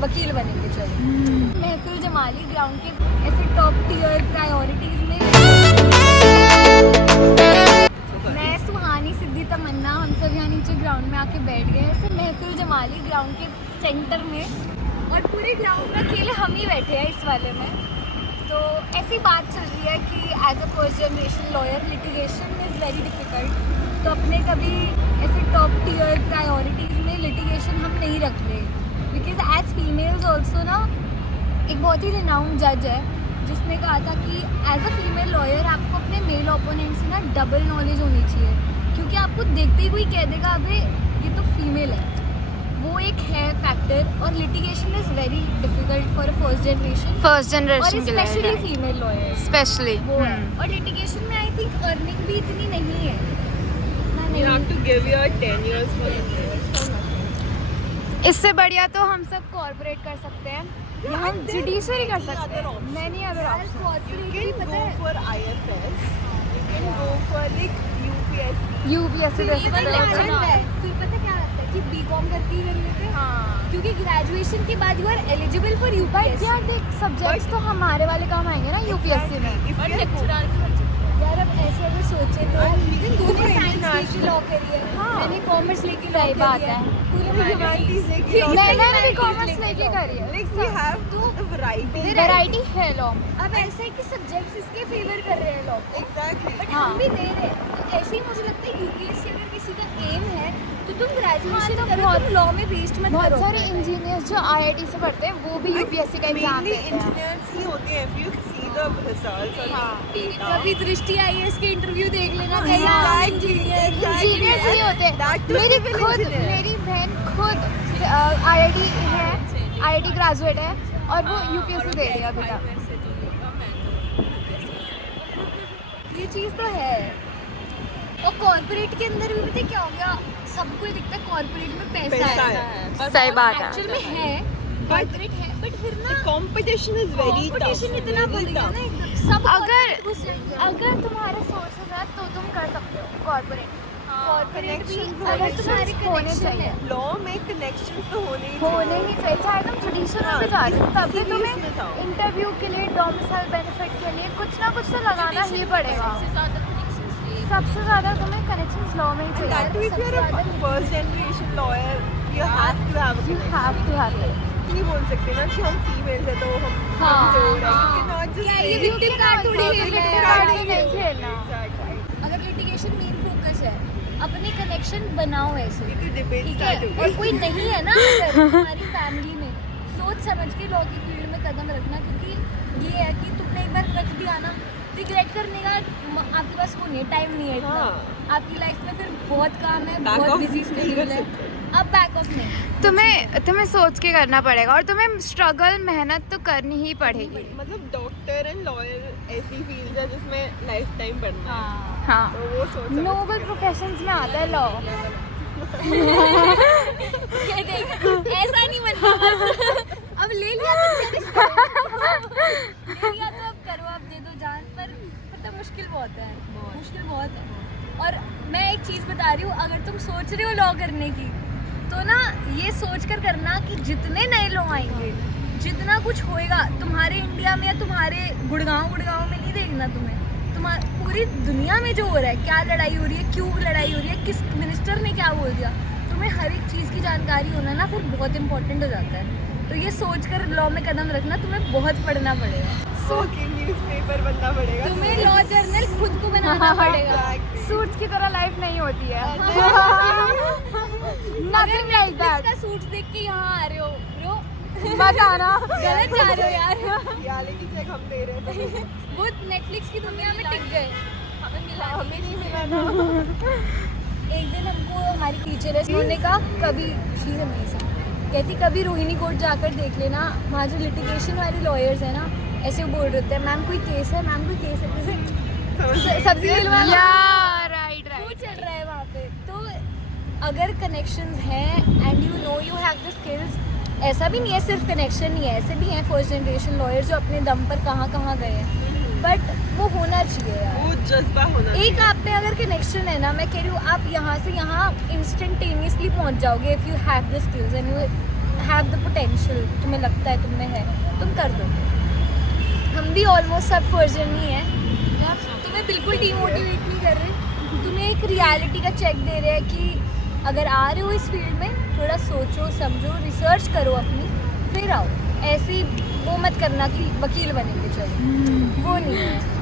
वकील बनेंगे। चलो महफिल जमाली ग्राउंड के ऐसे टॉप टियर प्रायोरिटीज में मैं सुहानी सिद्धि तमन्ना हम सब यहाँ नीचे ग्राउंड में आके बैठ गए ऐसे महफिल जमाली ग्राउंड के सेंटर में, और पूरे ग्राउंड में अकेले हम ही बैठे हैं इस वाले में। तो ऐसी बात चल रही है कि as a first generation lawyer litigation is very difficult, तो अपने कभी ऐसे टॉप टियर प्रायोरिटीज़ में लिटिगेशन हम नहीं रख रहे, बिकॉज एज फीमेल्स ऑल्सो ना एक बहुत ही रिनाउंड जज है जिसने कहा था कि एज अ फीमेल लॉयर आपको अपने मेल ओपोनेंट से ना डबल नॉलेज होनी चाहिए, क्योंकि आपको देखते ही कोई कह देगा अबे ये तो फीमेल है, वो एक है फैक्टर। और litigation is very difficult for first generation के लिए, स्पेशली फीमेल लॉयर स्पेशली वो है। और लिटिगेशन में आई थिंक अर्निंग भी इतनी नहीं है। You have to give your 10 years for it. इससे बढ़िया तो हम सब कॉर्पोरेट कर सकते हैं या हम जुडिशरी कर सकते हैं। Many other You can go for IFS. You can go for like UPSC. UPSC फिर दे पता सकते क्या हो। लगता है? फिर पता क्या लगता है कि बीकॉम करके ही कर लेते हैं, हाँ. क्योंकि ग्रेजुएशन के बाद you are eligible for but UPSC. यार देख सब्जेक्ट्स तो हमारे वाले काम आएंगे ना यूपीएससी में। If you are यार अब ऐसे अगर सोचे तो तूने साइंस लेके लॉ करी है, हाँ. मैंने कॉमर्स लेके सही लॉ बात करी है, है। तूने humanities लेके law मैंने humanities भी कॉमर्स लेके लेके law करी है। like we have the variety. Variety है लॉ में। अब ऐसा है कि सब्जेक्ट्स इसके फेवर कर रहे हैं लोग, Exactly. बट हाँ. हम भी दे रहे हैं। तो ऐसे ही मुझे लगता है यूपीएससी अगर किसी का एम है तो तुम हाँ, ग्रेजुएशन तो करो, बहुत- तुम लॉ में वेस्ट मत बहुत करो। सारे इंजीनियर्स जो आईआईटी से पढ़ते हैं वो भी यूपीएससी का एग्जाम Mainly देते हैं। engineers ही होते हैं. If you see the results or data. कभी दृष्टि आईएएस के इंटरव्यू देख लेना, कहीं हाँ. इंजीनियर इंजीनियर्स ही होते हैं। That too मेरी civil खुद engineer. मेरी बहन खुद आईआईटी है, आईआईटी ग्रेजुएट है और वो यूपीएससी दे रही है अभी तक। ये चीज़ तो है। और कॉर्पोरेट के अंदर भी पता है क्या हो गया, सबको ये दिखता है कॉर्पोरेट में पैसा पैसा है, है. सही बात है। एक्चुअल में है, कॉर्पोरेट है, बट फिर ना Competition is very tough. Competition इतना बढ़ very गया tough. ना एकदम, सब अगर corporate घुस जाएंगे। अगर तुम्हारे सोर्सेज है तो तुम कर सकते हो कॉर्पोरेट। कॉर्पोरेट भी connections अगर होने तुम्हारे होने connection चाहिए। है, Law में connections तो होने ही होने ही चाहिए, चाहे तुम जुडिशल में भी जा रहे हो तब भी किसी भी तुम्हें इसमें जाओ। इंटरव्यू के लिए डोमिसाइल बेनिफिट के लिए कुछ ना कुछ तो लगाना ही पड़ेगा। सबसे ज़्यादा तुम्हें कनेक्शंस लॉ में ही That चाहिए। too, if you're a first generation lawyer, you have to have a you connection. Have to have it. नहीं बोल सकते ना कि हम फीमेल है तो हम हाँ, कमजोर है. हाँ. You cannot just क्या say ये victim card थोड़ी खेलना है? कार्ड नहीं खेलना। Exactly. अगर लिटिगेशन मेन फोकस है, अपने कनेक्शन बनाओ ऐसे, ये तो debate ठीक start है। हो और गई. कोई नहीं है ना अगर तुम्हारी फैमिली में, सोच समझ के लॉ की फील्ड में कदम रखना, क्योंकि ये है कि तुमने एक बार रख दिया ना, रिग्रेट करने का आपके पास वो नहीं है, टाइम नहीं है इतना। हाँ. आपकी लाइफ में फिर बहुत काम है, Back बहुत off बिजी नहीं कर शेड्यूल है, सकते. अब बैक ऑफ नहीं। तुम्हें सोच के करना पड़ेगा और तुम्हें स्ट्रगल मेहनत तो करनी ही पड़ेगी। मतलब डॉक्टर एंड लॉयर ऐसी फील्ड है जिसमें लाइफ टाइम पढ़ना है. हाँ, तो वो सोच समझ नोबल प्रोफेशंस में आता है लॉ। ये देख, ऐसा नहीं बनना बस। अब ले लिया तो चेरिश करो, ले लिया तो अब करो, अब दे दो जान। पर पता मुश्किल बहुत है, मुश्किल बहुत है। और मैं एक चीज़ बता रही हूँ, अगर तुम सोच रहे हो लॉ करने की तो ना ये सोच कर करना कि जितने नए लॉ आएंगे, जितना कुछ होएगा तुम्हारे इंडिया में या तुम्हारे गुड़गांव में नहीं देखना तुम्हें, तुम्हारी पूरी दुनिया में जो हो रहा है, क्या लड़ाई हो रही है, क्यों लड़ाई हो रही है, किस मिनिस्टर ने क्या बोल दिया, तुम्हें हर एक चीज़ की जानकारी होना ना फिर बहुत इंपॉर्टेंट हो जाता है। तो ये सोच कर लॉ में कदम रखना, तुम्हें बहुत पढ़ना पड़ेगा, सो कि न्यूज़पेपर बनना पड़ेगा. तुम्हें लॉ जर्नल खुद को बनाना पड़ेगा। सूट्स की तरह लाइफ नहीं होती है। अगर नथिंग लाइक Netflix दैट। का सूट देख के यहाँ आ रहे हो ब्रो, मत आना। गलत जा रहे हो यार। रियलिटी चेक हम दे रहे थे. वो नेटफ्लिक्स की दुनिया में टिक गए, हमें मिला हमें नहीं मिला ना. एक दिन हमको हमारी टीचर है, उन्होंने कहा कभी शी इज अमेजिंग, कहती कभी रोहिणी कोर्ट जाकर देख लेना, वहाँ जो लिटिगेशन वाले लॉयर्स हैं ना ऐसे बोल रहे होते हैं, मैम कोई केस है, मैम कोई केस है, जैसे सब्जी मिलवा राइट वो चल रहा है वहाँ पे। तो अगर कनेक्शंस हैं and you know you have the skills, ऐसा भी नहीं है सिर्फ कनेक्शन ही है, ऐसे भी हैं फर्स्ट जनरेशन लॉयर जो अपने दम पर कहाँ कहाँ गए हैं, बट वो होना चाहिए यार, वो जज्बा होना एक आप में अगर कनेक्शन है ना, मैं कह रही हूँ आप यहाँ से यहाँ इंस्टेंटेनियसली पहुँच जाओगे if you have the skills and you have the potential, तुम्हें लगता है तुम में है, तुम कर दो। हम भी ऑलमोस्ट सब वर्जन ही है, तुम्हें बिल्कुल डीमोटिवेट नहीं कर रहे, तुम्हें एक रियलिटी का चेक दे रहे हैं कि अगर आ रहे हो इस फील्ड में थोड़ा सोचो समझो, रिसर्च करो अपनी, फिर आओ। ऐसे ही वो मत करना कि वकील बनेंगे चलो, वो नहीं है।